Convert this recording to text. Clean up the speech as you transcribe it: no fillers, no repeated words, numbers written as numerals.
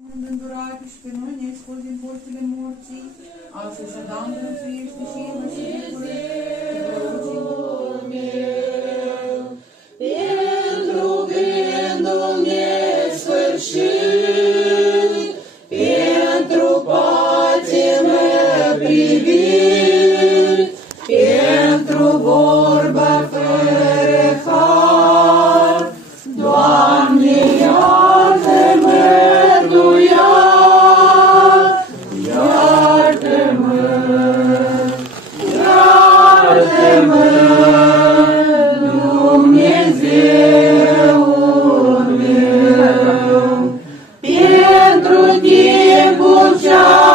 Îndurare și pe noi ne scoți din porțile morții, astfel și Adam dăruțuiește și el și bucură, pentru gândul nesfârșit, pentru patimă priviri, pentru vorba fără har, Doamne, iartă-mă, iartă-mă, iartă-mă, Dumnezeul meu, pentru timpul cea